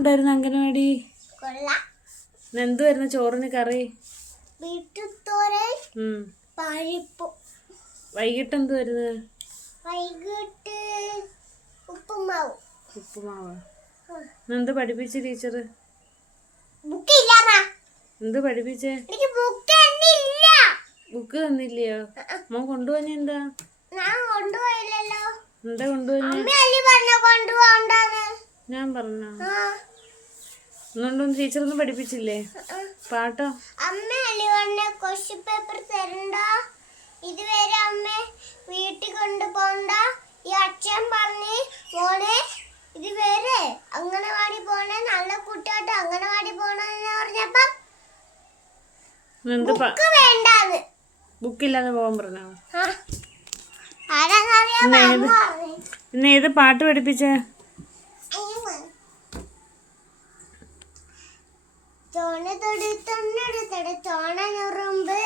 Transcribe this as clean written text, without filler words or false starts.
ഉണ്ടായിരുന്നു അംഗനവാടി? എന്തുവായിരുന്നു ചോറിന് കറി? വൈകിട്ട് എന്തുവായിരുന്നു? ഉപ്പുമാവ്. എന്ത് പഠിപ്പിച്ച ടീച്ചർ? എന്ത് പഠിപ്പിച്ചേ? ബുക്ക് തന്നില്ലയോ? മോൻ കൊണ്ടുപോന്നെ എന്താ? എന്താ കൊണ്ടുപോന്നെ? ഞാൻ പറഞ്ഞ ഒന്നും ടീച്ചറൊന്നും പഠിപ്പിച്ചില്ലേ? പാട്ടോ? ഇതുവരെ അമ്മ വീട്ടിൽ കൊണ്ടുപോണ്ട. ഈ അച്ഛൻ പറഞ്ഞ് മോനെ ഇതുവരെ അംഗനവാടി പോണേ, നല്ല കുട്ടിയായിട്ട് അംഗനവാടി പോണെന്ന് പറഞ്ഞപ്പം ബുക്ക് വേണ്ടാന്ന്. ബുക്കില്ലാതെ പോകാൻ പറഞ്ഞോ? ഇന്ന് ഏത് പാട്ട് പഠിപ്പിച്ചേ? ചോണ തൊടുത്തുണ്ണടുത്തട ചോണനുറുമ്പ്